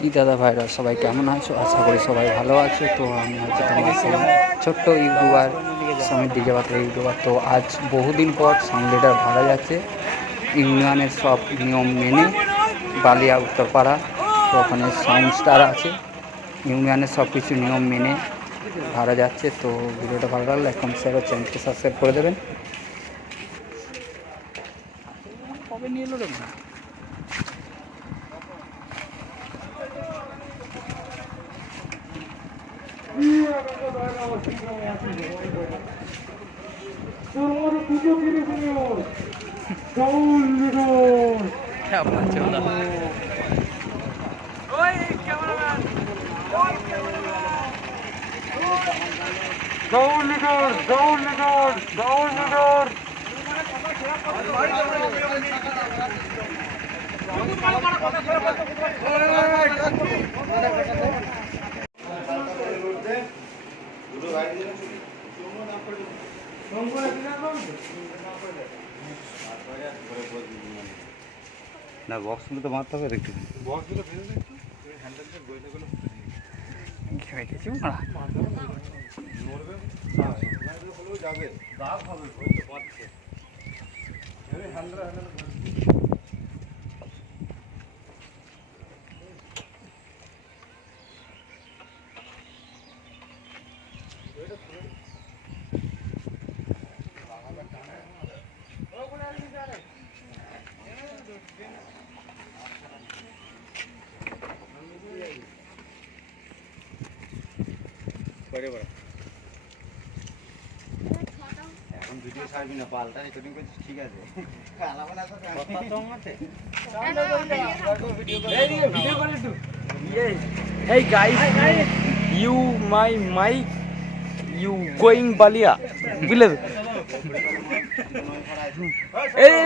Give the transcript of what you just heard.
কি দাদা ভাইরা সবাই কেমন আছো? আশা করি সবাই ভালো আছো। তো আমি হচ্ছে তোমার সেই ছোট্ট ইউটিউবার সমীর ডিজে পাত্র ইউটিউবার। তো আজ বহুদিন পর সাউন্ড লিডার ভাড়া যাচ্ছে ইউনিয়নের সব নিয়ম মেনে বালিয়া উত্তরপাড়া। তো ওখানে সাউন্ড স্টার আছে, ইউনিয়নের সব কিছু নিয়ম মেনে ভাড়া যাচ্ছে। তো ভিডিওটা ভালো লাগলে এখন শেয়ার চ্যানেলকে সাবস্ক্রাইব করে দেবেন। কবে নিয়ে এলো রে क्या बात है ओए cameraman Goal leader, goal leader, goal leader. না বক্সগুলো তো মারতে হবে একটু। বক্সগুলো ফেলে দে একটু, ওই হ্যান্ডেলটা গইলাগুলো খেয়ে গেছি মারা নড়বে, লাইটগুলো হলেও যাবে, দাগ হবে, ওই তো পাচ্ছে। এই হ্যান্ডেল এখন ভিডিও ছাড়বি না, পাল্টা রেকর্ডিং করছিস, ঠিক আছে? Hey guys, you my mic, you going Balia, believe? Hey,